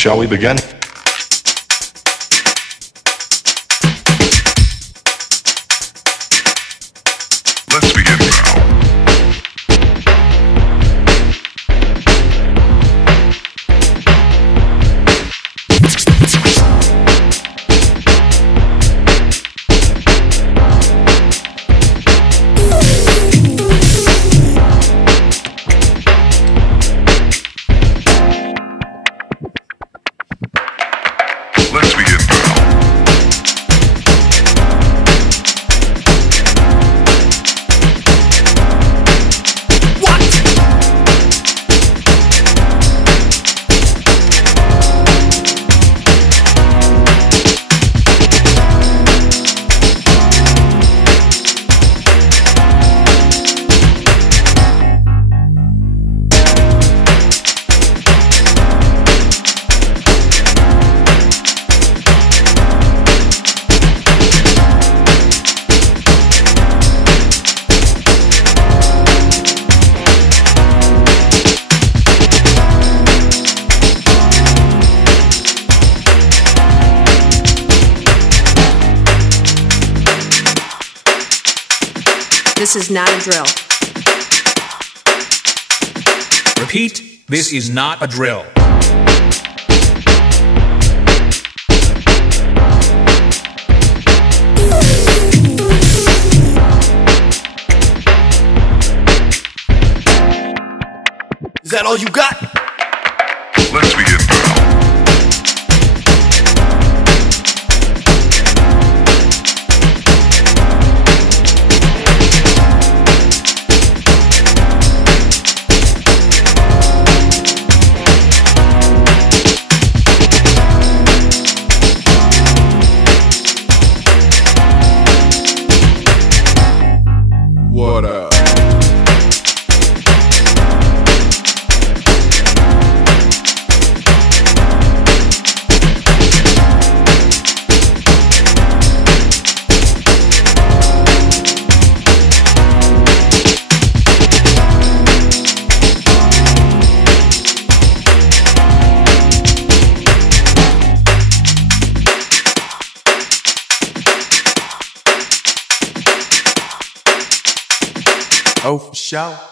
Shall we begin? Let's begin now. Let's begin now. What? This is not a drill. Repeat, this is not a drill. Is that all you got? Let's begin now. What up? Oh, for sure.